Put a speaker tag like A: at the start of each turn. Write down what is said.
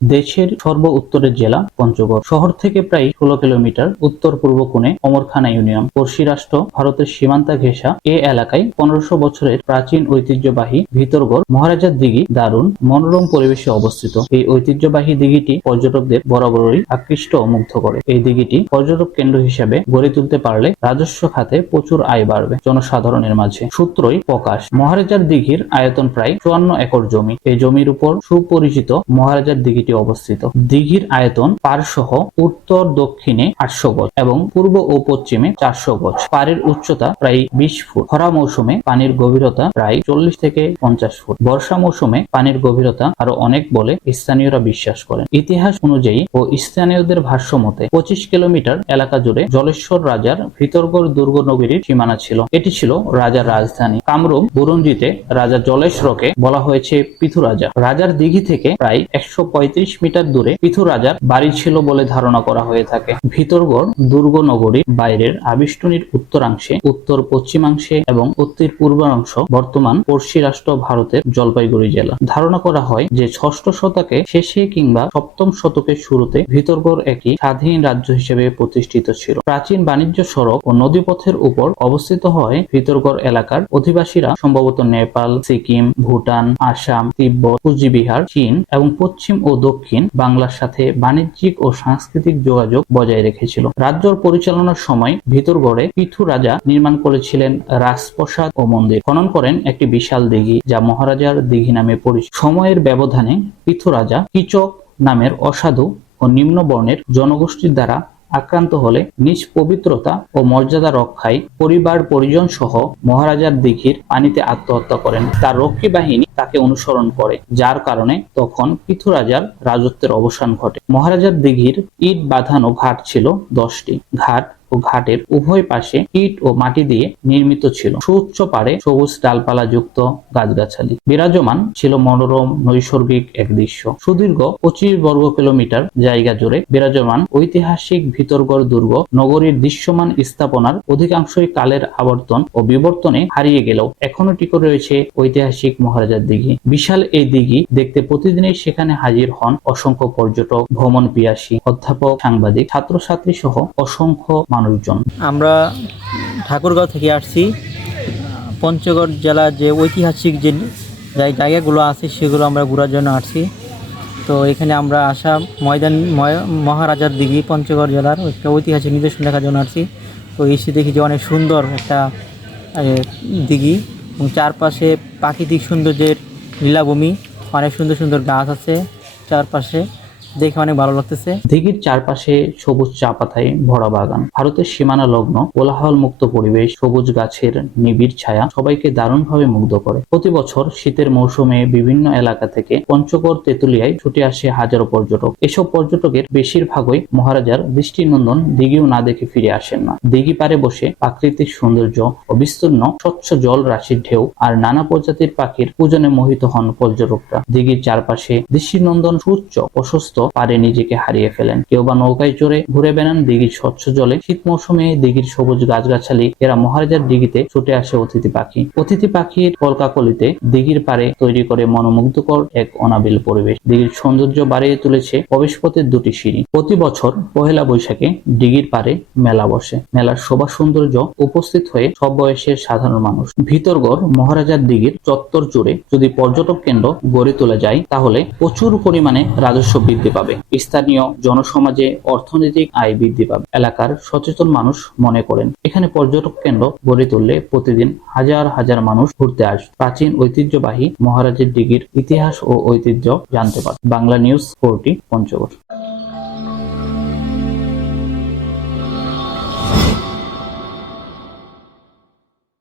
A: দেশের সর্ব উত্তরের জেলা পঞ্চগড়। শহর থেকে প্রায় ষোলো কিলোমিটার উত্তর পূর্ব কোণে অমরখানা ইউনিয়ন। পড়শি রাষ্ট্র, ভারতের সীমান্তা ঘেঁষা এ এলাকায় পনেরোশো বছরের প্রাচীন ঐতিহ্যবাহী ভিতরগড় মহারাজার দিঘি দারুণ মনোরম পরিবেশে অবস্থিত। এই ঐতিহ্যবাহী দিঘিটি পর্যটকদের বরাবরই আকৃষ্ট ও মুগ্ধ করে। এই দিঘিটি পর্যটক কেন্দ্র হিসেবে গড়ে তুলতে পারলে রাজস্ব খাতে প্রচুর আয় বাড়বে জনসাধারণের মাঝে। সূত্রই প্রকাশ, মহারাজার দিঘির আয়তন প্রায় চুয়ান্ন একর জমি। এই জমির উপর সুপরিচিত মহারাজার দিঘিটি অবস্থিত। দিঘির আয়তন পারসহ উত্তর দক্ষিণে আটশো গজ এবং পূর্ব ও পশ্চিমে চারশো গজ। পাড়ের উচ্চতা প্রায় বিশ ফুট। খরা মৌসুমে পানির গভীরতা প্রায় চল্লিশ থেকে পঞ্চাশ ফুট। বর্ষা মৌসুমে পানির গভীরতা আরও অনেক বলে স্থানীয়রা বিশ্বাস করেন। ইতিহাস অনুযায়ী ও স্থানীয়দের ভাষ্য মতে পঁচিশ কিলোমিটার এলাকা জুড়ে জলেশ্বর রাজার ভিতরগড় দুর্গ নগরীর সীমানা ছিল। এটি ছিল রাজার রাজধানী। কামরূপ, বুরঞ্জিতে রাজা জলেশ্বরকে বলা হয়েছে পিথু রাজা রাজার দিঘি থেকে প্রায় একশো পঁয়ত্রিশ মিটার দূরে পিথু রাজার বাড়ি ছিল বলে ধারণা করা হয়ে থাকে। ভিতরগড় দুর্গ নগরীর বাইরের আবিষ্টনীর উত্তরাংশে, উত্তর পশ্চিমাংশে এবং উত্তর পূর্বাংশ বর্তমান পড়শি রাষ্ট্র ভারতের জলপাইগুড়ি জেলা। ধারণা করা হয় যে ষষ্ঠ শতকে শেষে কিংবা সপ্তম শতকের শুরুতে ভিতরগড় একটি স্বাধীন রাজ্য হিসেবে প্রতিষ্ঠিত ছিল। প্রাচীন বাণিজ্য সড়ক ও নদীপথের উপর অবস্থিত হয় ভিতরগড় এলাকার অধিবাসীরা, সম্ভবত নেপাল, সিকিম, ভুটান, আসাম, তিব্বত, কুচবিহার, চীন এবং পশ্চিম ও দক্ষিণ বাংলার সাথে বাণিজ্যিক ও সাংস্কৃতিক যোগাযোগ বজায় রেখেছিল। রাজ্যর পরিচালনার সময় ভিতরগড়ে পিথু রাজা নির্মাণ করেছিলেন রাজপ্রসাদ ও মন্দির। খনন করেন একটি বিশাল দিঘি যা মহারাজার দিঘি নামে পরিচিত। সময়ের ব্যবধানে পিথু রাজা কিচক নামের অসাধু ও নিম্ন বর্ণের জনগোষ্ঠীর দ্বারা আক্রান্ত হলে নিজ পবিত্রতা ও মর্যাদা রক্ষায় পরিবার পরিজন সহ মহারাজার দিঘির পানিতে আত্মহত্যা করেন। তার রক্ষী বাহিনী তাকে অনুসরণ করে, যার কারণে তখন পৃথুরাজার রাজত্বের অবসান ঘটে। মহারাজার দিঘির ইট বাঁধানো ঘাট ছিল দশটি। ঘাট ও ঘাটের উভয় পাশে ইট ও মাটি দিয়ে নির্মিত ছিল। সুউচ্চ পাড়ে সবুজ ডালপালা যুক্ত গাছগাছালি। বিরাজমান ছিল মনোরম, নৈসর্গিক এক দৃশ্য। সুদীর্ঘ পঁচিশ বর্গ কিলোমিটার জায়গা জুড়ে বিরাজমান ঐতিহাসিক ভিতরগড় দুর্গ নগরীর দৃশ্যমান স্থাপনার অধিকাংশই কালের আবর্তন ও বিবর্তনে হারিয়ে গেলেও এখনও টিকে রয়েছে ঐতিহাসিক মহারাজার দিঘি। বিশাল এই দিঘি দেখতে প্রতিদিনই সেখানে হাজির হন অসংখ্য পর্যটক ভ্রমণ পিয়াসী অধ্যাপক, সাংবাদিক ছাত্রছাত্রী সহ অসংখ্য মানুষজন।
B: আমরা ঠাকুরগাঁও থেকে আসছি। পঞ্চগড় জেলার যে ঐতিহাসিক যে জায়গাগুলো আছে সেগুলো আমরা ঘোরার জন্য আসছি। তো এখানে আমরা আসা ময়দান, ময়- মহারাজার দিঘি, পঞ্চগড় জেলার একটা ঐতিহাসিক নিদর্শন দেখার জন্য আসছি। তো এসে দেখি যে অনেক সুন্দর একটা দিঘি এবং চারপাশে প্রাকৃতিক সৌন্দর্যের লীলাভূমি। অনেক সুন্দর সুন্দর গাছ আছে চারপাশে। দেখে অনেক ভালো লাগতেছে।
A: দিঘির চারপাশে সবুজ চা পাতায় ভরা বাগান। ভারতের সীমানা লগ্ন, কোলাহল মুক্ত পরিবেশ, সবুজ গাছের নিবিড় ছায়া সবাইকে দারুণভাবে মুগ্ধ করে। প্রতি বছর শীতের মৌসুমে বিভিন্ন এলাকা থেকে পঞ্চগড় তেঁতুলিয়ায় ছুটে আসে হাজারো পর্যটক। এসব পর্যটকের বেশিরভাগই মহারাজার দৃষ্টিনন্দন দিঘিও না দেখে ফিরে আসেন না। দিঘি পারে বসে প্রাকৃতিক সৌন্দর্য ও বিস্তীর্ণ স্বচ্ছ জল রাশির ঢেউ আর নানা প্রজাতির পাখির পূজনে মোহিত হন পর্যটকরা। দিঘির চারপাশে দৃষ্টিনন্দন সুচ্চ প্রশস্ত পারে নিজেকে হারিয়ে ফেলেন। কেউ বা নৌকায় চড়ে ঘুরে বেড়ান দিঘির স্বচ্ছ জলে। শীত মৌসুমে দিঘির সবুজ গাছগাছালি, এরা মহারাজার দিঘিতে ছুটে আসে অতিথি পাখি। অতিথি পাখির কলকাকলিতে দিঘির পারে তৈরি করে মনোমুগ্ধকর এক অনাবিল পরিবেশ। দিঘির সৌন্দর্য বাড়িয়ে তুলেছে প্রবেশপথের দুটি সিঁড়ি। প্রতি বছর পহেলা বৈশাখে দিঘির পারে মেলা বসে। মেলার শোভা সৌন্দর্য উপস্থিত হয়ে সব বয়সের সাধারণ মানুষ। ভিতরগড় মহারাজার দিঘির চত্বর জুড়ে যদি পর্যটক কেন্দ্র গড়ে তোলা যায়, তাহলে প্রচুর পরিমাণে রাজস্ব বৃদ্ধি পাবে। স্থানীয় জনসমাজে অর্থনৈতিক আয় বৃদ্ধি পাবে। এলাকার সচেতন মানুষ মনে করেন, এখানে পর্যটক কেন্দ্র গড়ে তুললে প্রতিদিন হাজার হাজার মানুষ ঘুরতে আসবে। প্রাচীন ঐতিহ্যবাহী মহারাজের ডিগির ইতিহাস ও ঐতিহ্য জানতে পারে বাংলা নিউজ ফোরটি পঞ্চগড়।